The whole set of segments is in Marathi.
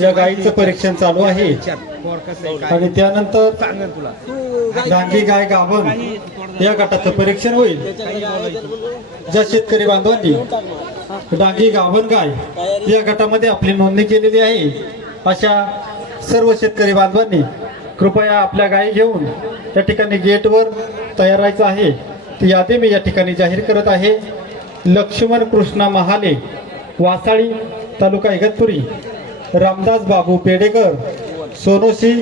या गायीचं परीक्षण चालू आहे. आणि त्यानंतर डांगी गाय गाभण या गटाचं परीक्षण होईल. ज्या शेतकरी बांधवांनी डांगी गाभण गाय या गटामध्ये आपली नोंदणी केलेली आहे अशा सर्व शेतकरी बांधवांनी कृपया आपल्या गायी घेऊन त्या ठिकाणी गेटवर तयार राहायचं आहे. ती यादी मी या ठिकाणी जाहीर करत आहे. लक्ष्मण कृष्णा महाले वासाळी तालुका इगतपुरी रामदास बाबू पेडेकर सोनोशी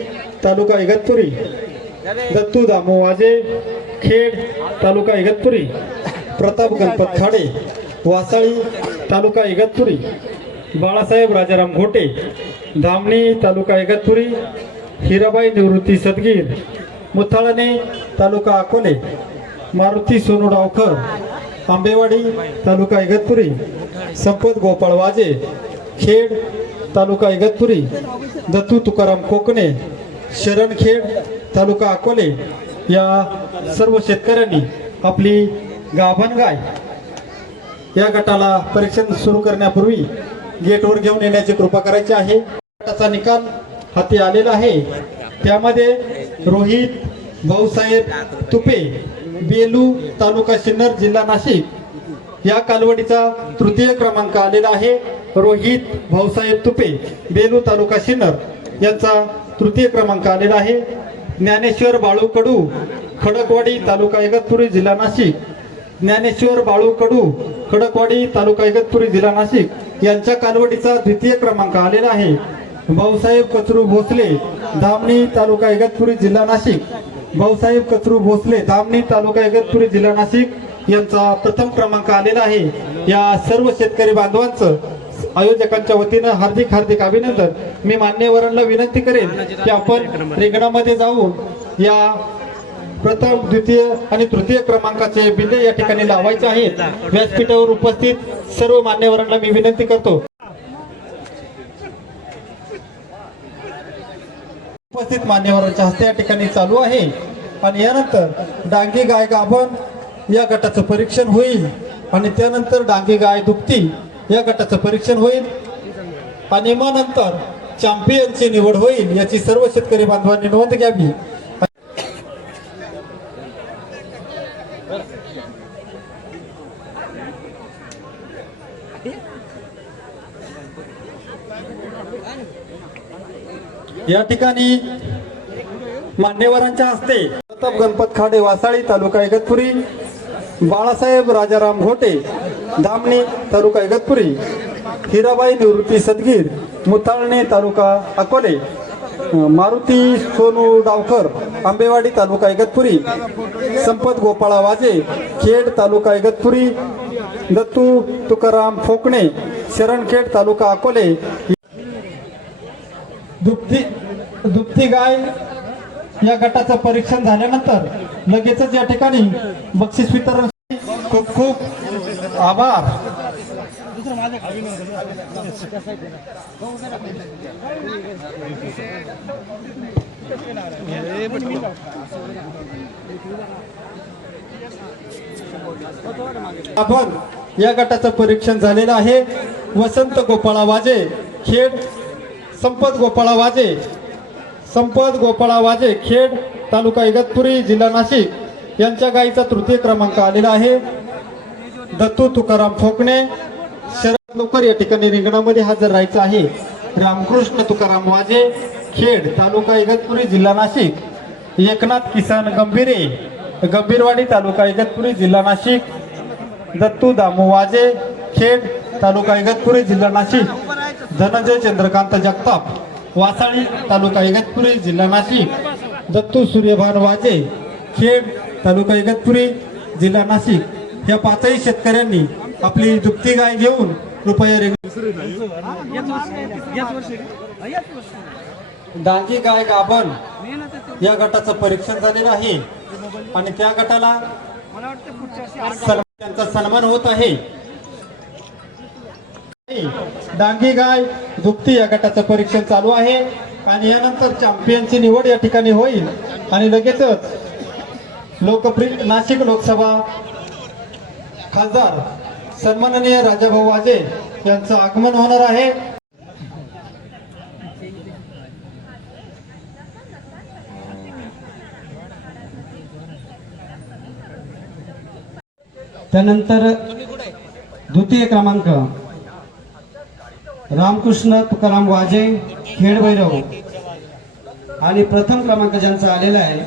तालुका इगतपुरी दत्तू दामो वाजे खेड तालुका इगतपुरी प्रताप गणपत खाडे वासाळी तालुका इगतपुरी बाळासाहेब राजाराम घोटे धामणी तालुका इगतपुरी हिराबाई निवृत्ती सदगीर मुथाळणे तालुका अकोले मारुती सोनू डावकर आंबेवाडी तालुका इगतपुरी संपत गोपाळ वाजे खेड तालुका इगतपुरी दत्तू तुकाराम कोकणे शरणखेड तालुका अकोले या सर्व शेतकऱ्यांनी आपली गाभण गाय या गटाला परीक्षण सुरू करण्यापूर्वी गेटवर घेऊन येण्याची कृपा करायची आहे. गटाचा निकाल हाती आलेला आहे. त्यामध्ये रोहित भाऊसाहेब तुपे बेलू तालुका सिन्नर जिल्हा नाशिक. या कालवडीचा तृतीय क्रमांक आलेला आहे. रोहित भाऊसाहेब तुपे बेलू तालुका सिन्नर यांचा तृतीय क्रमांक आलेला आहे. ज्ञानेश्वर बाळू कडू खडकवाडी तालुका इगतपुरी जिल्हा नाशिक. ज्ञानेश्वर बाळू कडू खडकवाडी तालुका इगतपुरी जिल्हा नाशिक यांच्या कालवडीचा द्वितीय क्रमांक आलेला आहे. भाऊसाहेब कचरू भोसले धामणी तालुका इगतपुरी जिल्हा नाशिक. भाऊसाहेब कचरू भोसले धामणी तालुका इगतपुरी जिल्हा नाशिक यांचा प्रथम क्रमांक आलेला आहे. या सर्व शेतकरी बांधवांचं आयोजकांच्या वतीनं हार्दिक हार्दिक अभिनंदन. मी मान्यवरांना विनंती करेन की आपण रेंगणामध्ये जाऊन या प्रथम द्वितीय आणि तृतीय क्रमांकाचे बिल्ले या ठिकाणी लावायचे आहेत. व्यासपीठावर उपस्थित सर्व मान्यवरांना मी विनंती करतो. उपस्थित मान्यवरांच्या हस्ते या ठिकाणी चालू आहे. आणि यानंतर डांगी गाय गाभण या गटाचं परीक्षण होईल. आणि त्यानंतर डांगी गाय दुपती या गटाचं परीक्षण होईल. आणि मग नंतर चॅम्पियनची निवड होईल याची सर्व शेतकरी बांधवांनी नोंद घ्यावी. या ठिकाणी मान्यवरांच्या हस्ते प्रताप गणपत खाडे वासाळी तालुका इगतपुरी बाळासाहेब राजाराम घोटे धामणी तालुका इगतपुरी हिराबाई निवृत्ती सदगीर मुताळणे तालुका अकोले मारुती सोनू डावकर आंबेवाडी तालुका इगतपुरी संपत गोपाळा वाजे खेड तालुका इगतपुरी दत्तू तुकाराम फोकणे शरणखेड तालुका अकोले दुप्ती दुप्ती गाय या गटाचं परीक्षण झाल्यानंतर लगेचच या ठिकाणी बक्षीस वितरण. खूप खूप आभार. आपण या गटाचं परीक्षण झालेलं आहे. वसंत गोपाळा वाजे खेड संपत गोपाळा वाजे संपत गोपाळा वाजे खेड तालुका इगतपुरी जिल्हा नाशिक. यांच्या गायीचा तृतीय क्रमांक आलेला आहे. दत्तू तुकाराम फोकणे शरद लवकर या ठिकाणी रिंगणामध्ये हजर राहायचं आहे. रामकृष्ण तुकाराम वाजे खेड तालुका इगतपुरी जिल्हा नाशिक. एकनाथ किसान गंभीरे गंभीरवाडी तालुका इगतपुरी जिल्हा नाशिक. दत्तू दामू वाजे खेड तालुका इगतपुरी जिल्हा नाशिक. धनंजय चंद्रकांत जगताप वासाळी तालुका इगतपुरी जिल्हा नाशिक. दत्तू सूर्यभान वाजे खेड तालुका इगतपुरी जिल्हा नाशिक. या पाचही शेतकऱ्यांनी आपली दुपती गाय घेऊन कृपया रिंग- डांगी गाय गाभण. या गटाचं परीक्षण झालेलं आहे. आणि त्या गटाला त्यांचा सन्मान होत आहे. डांगी गाय दुपती या गटाचं परीक्षण चालू आहे. आणि यानंतर चॅम्पियनची निवड या ठिकाणी होईल. आणि लगेचच लोकप्रिय नाशिक लोकसभा खासदार सन्माननीय राजाभाऊ वाजे यांचं आगमन होणार आहे. त्यानंतर द्वितीय क्रमांक रामकृष्ण तुकाराम वाजे खेडभैरव. आणि प्रथम क्रमांक ज्यांचा आलेला आहे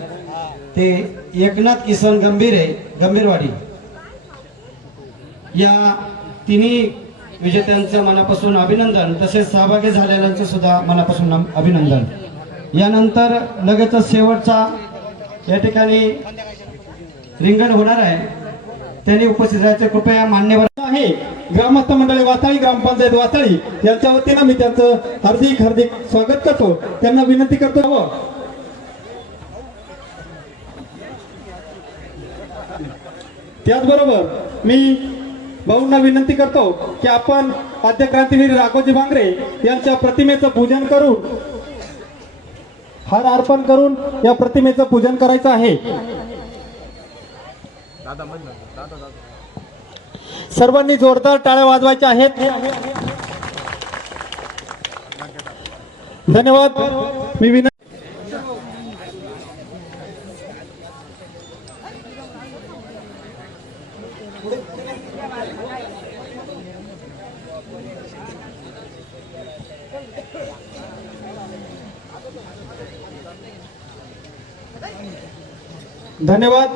ते एकनाथ किसन गंभीरे गंभीरवाडी. या तिन्ही विजेत्यांचं मनापासून अभिनंदन तसेच सहभागी झालेल्यांचं सुद्धा मनापासून अभिनंदन. यानंतर लगेचच शेवटचा या ठिकाणी रिंगण होणार आहे. त्यांनी उपस्थित राहायचे कृपया मान्यवर आहे. ग्रामस्थ मंडळी वासाळी ग्रामपंचायत वासाळी यांच्या वतीनं मी त्यांचं हार्दिक हार्दिक स्वागत करतो. त्यांना विनंती करतो. हवं. त्याचबरोबर मी भाऊंना विनंती करतो की आपण आद्य क्रांतीवीर राघोजी भांगरे यांच्या प्रतिमेचं पूजन करून हार अर्पण करून या प्रतिमेचं पूजन करायचं आहे. सर्वांनी जोरदार टाळ्या वाजवायच्या आहेत. धन्यवाद. मी विनंती धन्यवाद.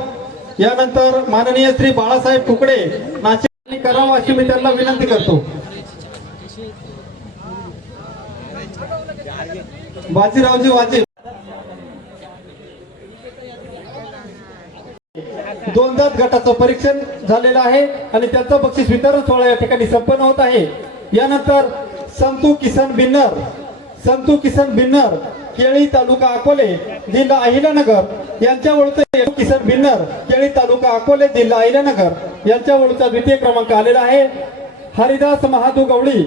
यानंतर माननीय श्री बाळासाहेब कुकडे नाशिक करावं अशी मी त्यांना विनंती करतो. बाजीरावजी वाजे. दोनदाच गटाचं परीक्षण झालेलं आहे आणि त्यांचं बक्षीस वितरण सोहळा या ठिकाणी संपन्न होत आहे. यानंतर संतू किसन बिन्नर. संतू किसन बिन्नर केळी तालुका अकोले जिल्हा अहिल्यानगर. यांच्या ओळखचं किसन बिन्नर केळी तालुका अकोले जिल्हा अहिल्यानगर. यांच्या द्वितीय क्रमांक आलेला आहे. हरिदास महादू गवळी.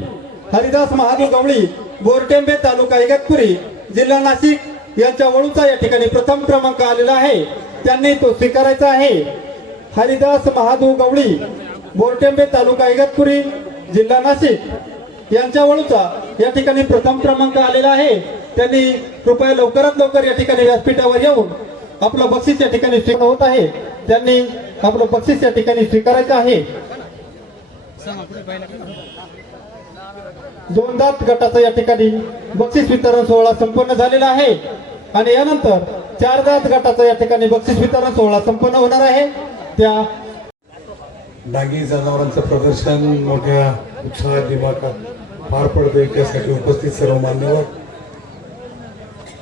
हरिदास महादू गवळी बोरटेंबे तालुका इगतपुरी जिल्हा नाशिक यांच्या वळूचा या ठिकाणी प्रथम क्रमांक आलेला आहे. त्यांनी तो स्वीकारायचा आहे. हरिदास महादू गवळी बोरटेंबे तालुका इगतपुरी जिल्हा नाशिक यांच्या वळूचा या ठिकाणी प्रथम क्रमांक आलेला आहे. त्यांनी कृपया लवकरात लवकर या ठिकाणी व्यासपीठावर येऊन आपलं बक्षीस या ठिकाणी स्वीकार होत आहे. त्यांनी आपलं बक्षीस या ठिकाणी स्वीकारायचं आहे. दोनदात गटाचा या ठिकाणी बक्षीस वितरण सोहळा संपन्न झालेला आहे. आणि यानंतर चार गटाचा या ठिकाणी बक्षीस वितरण सोहळा संपन्न होणार आहे. त्या डांगी जनावरांचं प्रदर्शन मोठ्या उत्साहात दिमाखात पार पडते. त्यासाठी उपस्थित सर्व मान्यवर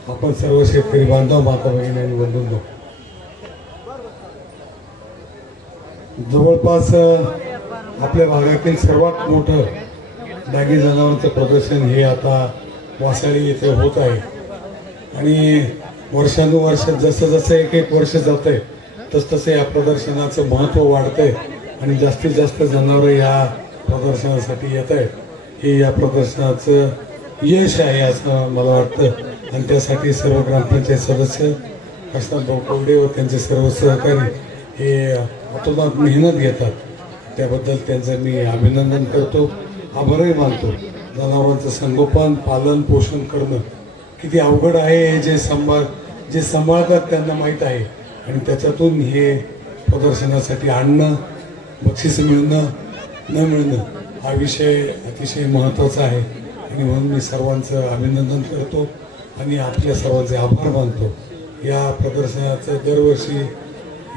आपण सर्व शेतकरी बांधव माता भगिनी आणि बंधूंनो जवळपास आपल्या भागातील सर्वात मोठं डांगी जनावरांचं प्रदर्शन हे आता वासाळी येथे होत आहे. आणि वर्षानुवर्ष जसं जसं एक एक वर्ष जात आहे तसतसं या प्रदर्शनाचं महत्त्व वाढतंय आणि जास्तीत जास्त जनावरं या प्रदर्शनासाठी येत आहेत हे या प्रदर्शनाचं यश आहे असं मला वाटतं. आणि त्यासाठी सर्व ग्रामपंचायत सदस्य काशनाथ भाऊ कवडे व त्यांचे सर्व सहकारी हे अतोनात मेहनत घेतात. त्याबद्दल त्यांचं मी अभिनंदन करतो. आभारही मानतो. जनावरांचं संगोपन पालन पोषण करणं किती अवघड आहे हे जे सांभाळ जे सांभाळतात त्यांना माहीत आहे. आणि त्याच्यातून हे प्रदर्शनासाठी आणणं बक्षीस मिळणं न मिळणं हा विषय अतिशय महत्त्वाचा आहे. आणि म्हणून मी सर्वांचं अभिनंदन करतो आणि आपल्या सर्वांचे आभार मानतो. या प्रदर्शनाचं दरवर्षी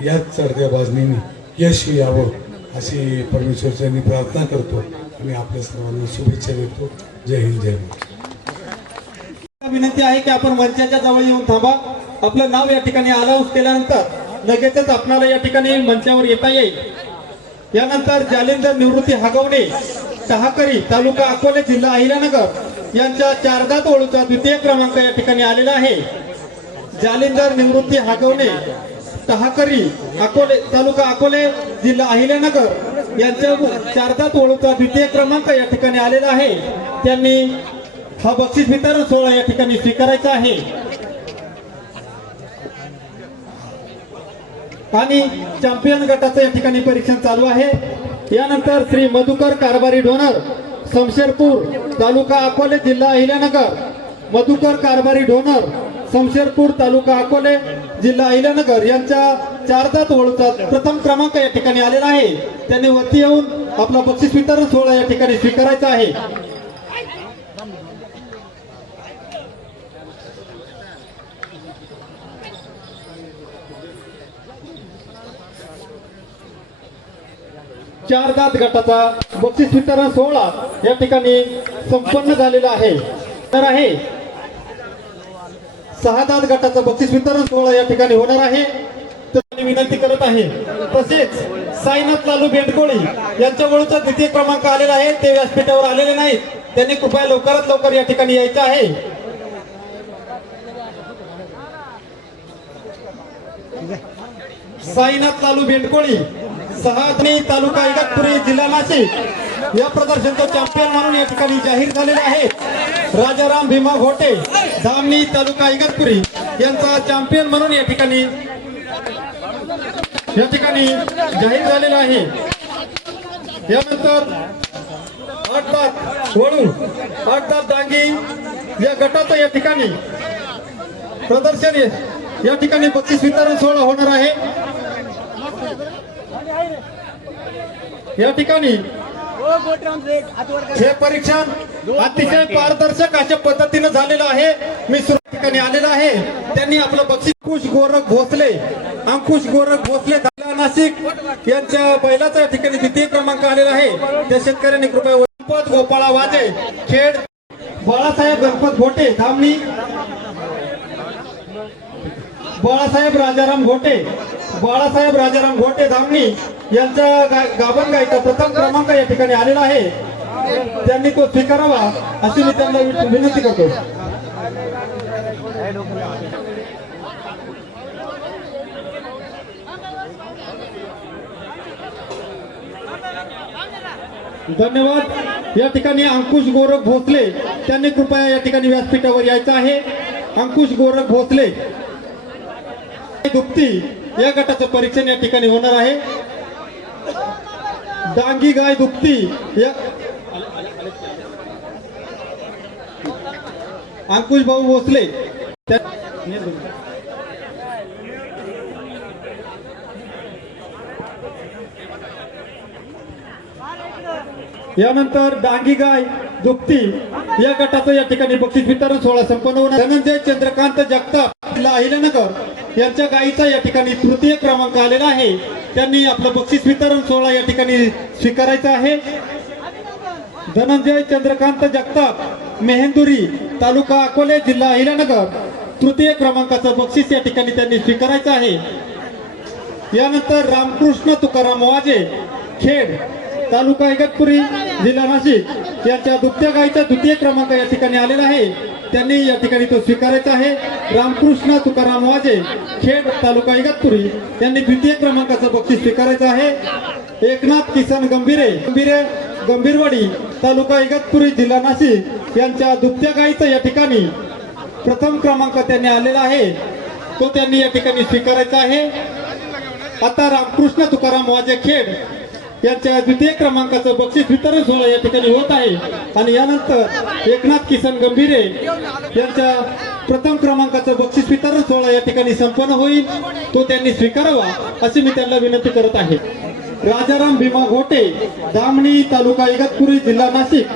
याच चढत्या बाजनीने यश यावं अशी परमेश्वरच्यांनी प्रार्थना करतो आणि आपल्या सर्वांना शुभेच्छा देतो. जय हिंद जय विनंती आहे की आपण मंचाच्या जवळ येऊन थांबा. आपलं नाव या ठिकाणी अलाउन्स केल्यानंतर लगेचच आपणाला या ठिकाणी मंचावर येता येईल. यानंतर जालिंदर निवृत्ती हागवणे टहाकरी तालुका अकोले जिल्हा अहिरानगर यांच्या चारदात ओळूचा द्वितीय क्रमांक या ठिकाणी आलेला आहे. जालिंदर निवृत्ती हागवणे टहाकरी अकोले तालुका अकोले जिल्हा अहिल्यानगर यांच्या शारदा ओळूचा द्वितीय क्रमांक या ठिकाणी आलेला आहे. त्यांनी हा बक्षीस वितरण सोहळा या ठिकाणी स्वीकारायचा आहे. आणि चॅम्पियन गटाचं या ठिकाणी परीक्षण चालू आहे. यानंतर श्री मधुकर कारभारी डोनर शमशेरपूर तालुका अकोले जिल्हा अहिल्यानगर मधुकर कारभारी डोनर शमशेरपूर तालुका अकोले जिल्हा अहिल्यानगर यांच्या चारदात वळूचा प्रथम क्रमांक या ठिकाणी आलेला आहे. त्यांनी वरती येऊन आपला बक्षीस वितरण सोहळा या ठिकाणी स्वीकारायचा आहे. चार दात गटाचा बक्षीस वितरण सोहळा या ठिकाणी संपन्न झालेला आहे. तर आहे सहा दात गटाचा बक्षीस वितरण सोहळा या ठिकाणी होणार आहे. तर विनंती करत आहे. तसेच साईनाथ लालू बेंडकोळी यांच्या वळूचा द्वितीय क्रमांक आलेला आहे. ते व्यासपीठावर आलेले नाहीत. त्यांनी कृपया लवकरात लवकर या ठिकाणी यायचं आहे. साईनाथ लालू बेंडकोळी सहादनी तालुका इगतपुरी जिल्हा नाशिक या प्रदर्शनचा चॅम्पियन म्हणून या ठिकाणी जाहीर झालेले आहेत राजाराम भीमा घोटे धामणी तालुका इगतपुरी यांचा चॅम्पियन म्हणून या ठिकाणी या ठिकाणी जाहीर झालेला आहे. यानंतर आठदात वळू आठतात डांगी या गटाचं या ठिकाणी प्रदर्शन या ठिकाणी बक्षीस वितरण सोहळा होणार आहे. या ठिकाणी हे परीक्षण अतिशय पारदर्शक अशा पद्धतीनं झालेलं आहे. मी ठिकाणी आलेला आहे. त्यांनी आपलं बक्षीस अंकुश गोरख भोसले अंकुश गोरख भोसले नाशिक. यांच्या बैलाचा या ठिकाणी द्वितीय क्रमांक आलेला आहे. त्या शेतकऱ्यांनी कृपया गणपत गोपाळा वाजे खेड बाळासाहेब गणपत घोटे धामणी बाळासाहेब राजाराम घोटे बाळासाहेब राजाराम घोटे धामणी यांच्या गा- गाभण गायचा प्रथम क्रमांक या ठिकाणी आलेला आहे. त्यांनी तो स्वीकारावा अशी मी त्यांना विनंती करतो. धन्यवाद. या ठिकाणी अंकुश गोरख भोसले त्यांनी कृपया या ठिकाणी व्यासपीठावर यायचं आहे. अंकुश गोरख भोसले दुप्ती या गटाचं परीक्षण या ठिकाणी होणार आहे. डांगी गाय दुप्ती या. अंकुश भाऊ भोसले. यानंतर डांगी गाय दुप्ती या गटाचं या ठिकाणी बक्षीस वितरण सोहळा संपन्न होणार. धनंजय चंद्रकांत जगताप लाहिलनगर यांच्या गायीचा या ठिकाणी तृतीय क्रमांक आलेला आहे. त्यांनी आपलं बक्षीस वितरण सोहळा या ठिकाणी स्वीकारायचा आहे. धनंजय चंद्रकांत जगताप मेहेंदुरी तालुका अकोले जिल्हा अहिल्यानगर तृतीय क्रमांकाचं बक्षीस या ठिकाणी त्यांनी स्वीकारायचं आहे. यानंतर रामकृष्ण तुकाराम वाजे खेड तालुका इगतपुरी जिल्हा नाशिक यांच्या दुत्या गायीचा द्वितीय क्रमांक या ठिकाणी आलेला आहे. त्यांनी या ठिकाणी तो स्वीकारायचा आहे. रामकृष्ण तुकाराम वाजे खेड तालुका इगतपुरी यांनी द्वितीय क्रमांकाचं बक्षीस स्वीकारायचं आहे. एकनाथ किसन गंभीरे गंभीरे गंभीरवाडी तालुका इगतपुरी जिल्हा नाशिक यांच्या दुभत्या गायीचं या ठिकाणी प्रथम क्रमांक त्यांनी आलेला आहे. तो त्यांनी या ठिकाणी स्वीकारायचा आहे. आता रामकृष्ण तुकाराम वाजे खेड यांच्या द्वितीय क्रमांकाचं बक्षीस वितरण सोहळा या ठिकाणी होत आहे. आणि यानंतर एकनाथ किसन गंभीरे यांच्या प्रथम क्रमांकाचं बक्षीस वितरण सोहळा या ठिकाणी संपन्न होईल. तो त्यांनी स्वीकारावा अशी मी त्यांना विनंती करत आहे. राजाराम भीमा घोटे दामणी तालुका इगतपुरी जिल्हा नाशिक.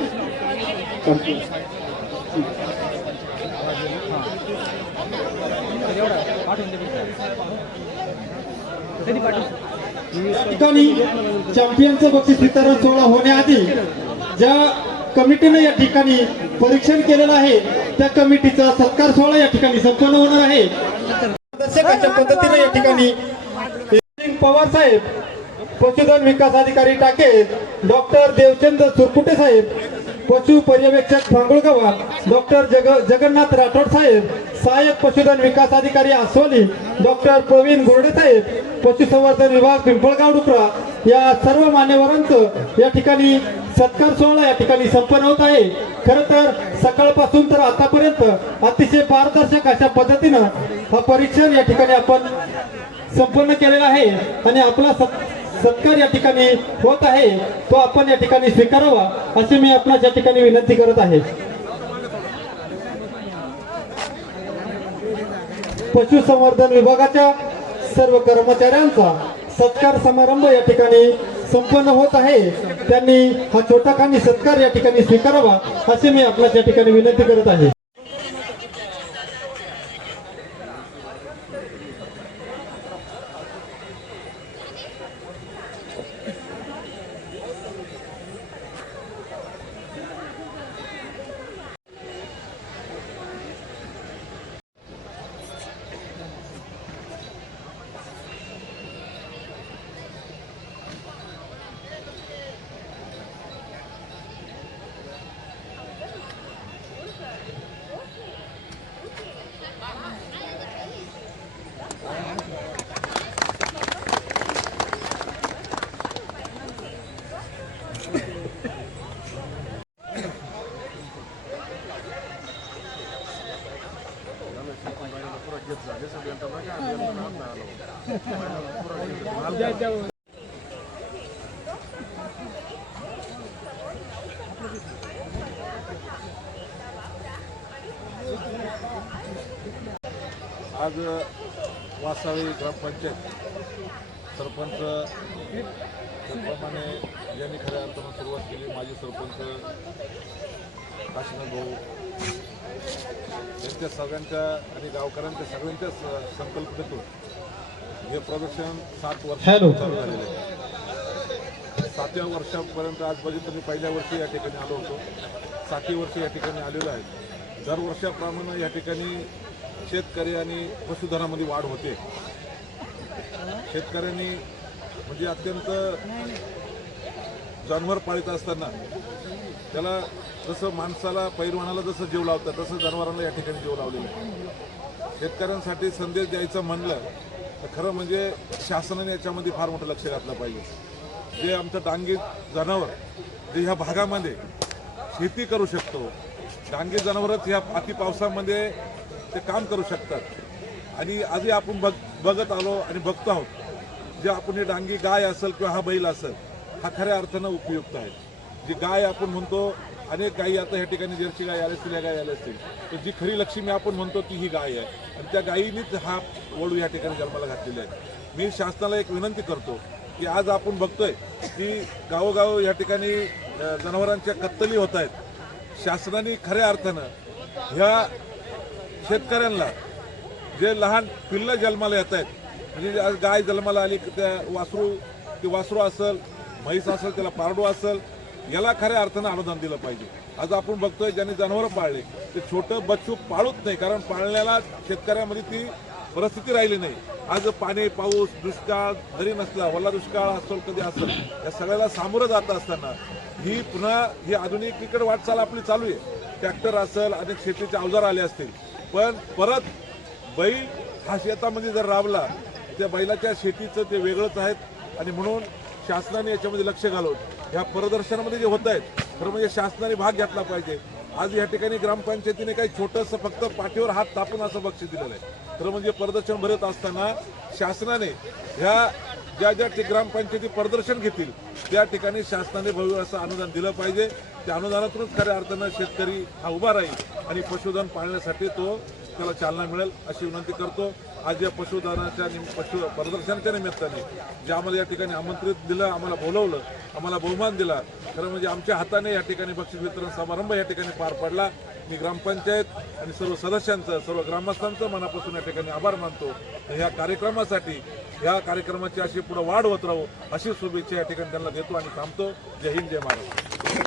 पाठवून ठिकाणी चॅम्पियनचं बक्षीस वितरण सोहळा होण्याआधी ज्या कमिटीने या ठिकाणी परीक्षण केलेलं आहे त्या कमिटीचा सत्कार सोहळा या ठिकाणी संपन्न होणार आहे. दर्शकाच्या पद्धतीने या ठिकाणी पवार साहेब पशुधन विकास अधिकारी टाके डॉक्टर देवचंद सुरकुटे साहेब पशु पर्यवेक्षक भांगुळगावात डॉक्टर जग जगन्नाथ राठोड साहेब सहाय्यक पशुधन विकास अधिकारी आसोली डॉक्टर प्रवीण गोरडे साहेब पशुसंवर्धन विभाग पिंपळगाव डुकरा या सर्व मान्यवरांचं या ठिकाणी सत्कार सोहळा या ठिकाणी संपन्न होत आहे. खर तर सकाळपासून तर आतापर्यंत अतिशय पारदर्शक अशा पद्धतीनं हा परीक्षण या ठिकाणी आपण संपन्न केलेला आहे आणि आपला सत्कार या ठिकाणी होत आहे. तो आपण या ठिकाणी स्वीकारावा अशी मी आपणास या ठिकाणी विनंती करत आहे. पशुसंवर्धन विभागाच्या सर्व कर्मचाऱ्यांचा सत्कार समारंभ या ठिकाणी संपन्न होत आहे. त्यांनी हा छोटा खानी सत्कार या ठिकाणी स्वीकारावा अशी मी आपल्या या ठिकाणी विनंती करत आहे. आज वासाळी ग्रामपंचायत सरपंच यांनी खऱ्या अर्थानं सुरुवात केली माजी सरपंच काशीनाथ भाऊ यांच्या सगळ्यांच्या आणि गावकऱ्यांच्या सगळ्यांच्या संकल्पनेतून हे प्रदर्शन सात वर्ष. चालू झालेलं आहे. सातव्या वर्षापर्यंत आज बघितलं मी पहिल्या वर्षी या ठिकाणी आलो होतो. सातवी वर्ष या ठिकाणी आलेलो आहे. दरवर्षाप्रमाणे या ठिकाणी शेतकरी आणि पशुधनामध्ये वाढ होते. शेतकऱ्यांनी म्हणजे अत्यंत जनावर पाळीत असताना त्याला जसं माणसाला पैरवानाला जसं जीव लावतं तसं जनावरांना या ठिकाणी जीव लावलेलं आहे शेतकऱ्यांसाठी संदेश द्यायचं म्हणलं तर खरं म्हणजे शासनाने याच्यामध्ये फार मोठं लक्ष घातलं पाहिजे. जे आमचं डांगी जनावर जे ह्या भागामध्ये शेती करू शकतो डांगी जनावरच ह्या अति पावसामध्ये ते काम करू शकतात. आणि आजही आपण बघ बघत आलो आणि बघतो आहोत जे आपण ही डांगी गाय असेल किंवा हा बैल असेल हा खऱ्या अर्थानं उपयुक्त आहे. जी गाय आपण म्हणतो अनेक गायी आता ह्या ठिकाणी जर्सी गाय आले असतील या गाय आल्या असतील तर जी खरी लक्ष्मी आपण म्हणतो ती ही गाय आहे. आणि त्या गायीनेच हा वडू या ठिकाणी जन्माला घातलेला आहे. मी शासनाला एक विनंती करतो की आज आपण बघतोय की गावोगाव या ठिकाणी जनावरांच्या कत्तली होत आहेत. शासनाने खऱ्या अर्थानं ह्या शेतकऱ्यांना जे लहान पिल्लं जन्माला येत आहेत म्हणजे आज गाय जन्माला आली की त्या वासरू ते वासरू असेल म्हैस असेल त्याला पारडू असेल याला खऱ्या अर्थानं अनुदान दिलं पाहिजे. आज आपण बघतोय ज्यांनी जनावरं पाळले ते छोटं बच्चू पाळूच नाही कारण पाळण्याला शेतकऱ्यामध्ये ती परिस्थिती राहिली नाही. आज पाणी पाऊस दुष्काळ जरी नसला वल्ला दुष्काळ असेल कधी असेल या सगळ्याला सामोरं जात असताना ही पुन्हा ही आधुनिक क्रिकेट वाटचाल आपली चालू आहे. ट्रॅक्टर असेल अनेक शेतीचे अवजार आले असतील. पण परत बैल हा शेतामध्ये जर राबला त्या बैलाच्या शेतीचं ते वेगळंच आहेत. आणि म्हणून शासनाने याच्यामध्ये लक्ष घालून ह्या प्रदर्शनामध्ये जे होत आहेत खरं म्हणजे शासनाने भाग घेतला पाहिजे. आज या ठिकाणी ग्रामपंचायतीने काही छोटंसं फक्त पाठीवर हात तापून असं बक्षीस दिलेलं आहे. खरं म्हणजे प्रदर्शन भरत असताना शासनाने ह्या ज्या ज्या ग्रामपंचायती प्रदर्शन घेतील त्या ठिकाणी शासनाने भव्य असं अनुदान दिलं पाहिजे. त्या अनुदानातूनच खऱ्या अर्थानं शेतकरी हा उभा राहील आणि पशुधन पाळण्यासाठी तो त्याला चालना मिळेल अशी विनंती करतो. आज या पशुधनाच्या निम पशु प्रदर्शनाच्या निमित्ताने जे आम्हाला या ठिकाणी आमंत्रित दिलं आम्हाला बोलवलं आम्हाला बहुमान दिला खरं म्हणजे आमच्या हाताने या ठिकाणी बक्षीस वितरण समारंभ या ठिकाणी पार पडला. मी ग्रामपंचायत आणि सर्व सदस्यांचं सर्व ग्रामस्थांचं मनापासून या ठिकाणी आभार मानतो. ह्या कार्यक्रमासाठी ह्या कार्यक्रमाची अशी पुढे वाढ होत राहू अशी शुभेच्छा या ठिकाणी त्यांना देतो आणि थांबतो. जय हिंद जय महाराष्ट्र.